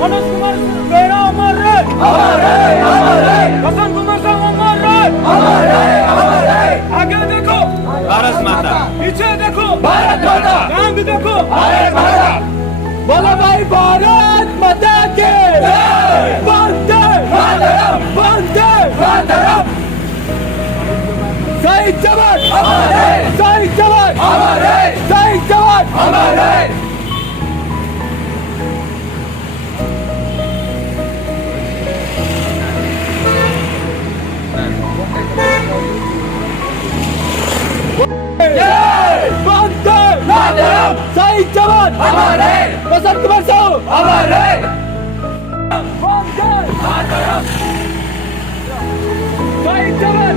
मनोज कुमार बेरा अमर रहे, वसंत कुमार साहब अमर रहे। आगे देखो भारत माता, पीछे देखो भारत माता, यहाँ भी देखो भारत माता। बोलो भाई भारत माता के वंदे मातरम, वंदे मातरम। शहीद जवान अमर रहे, शहीद जवान अमर रहे, शहीद जवान अमर रहे। वंदे मातरम, शहीद जवान अमर रहे, वसंत कुमार साहब अमर रहे। वंदे मातरम, शहीद जवान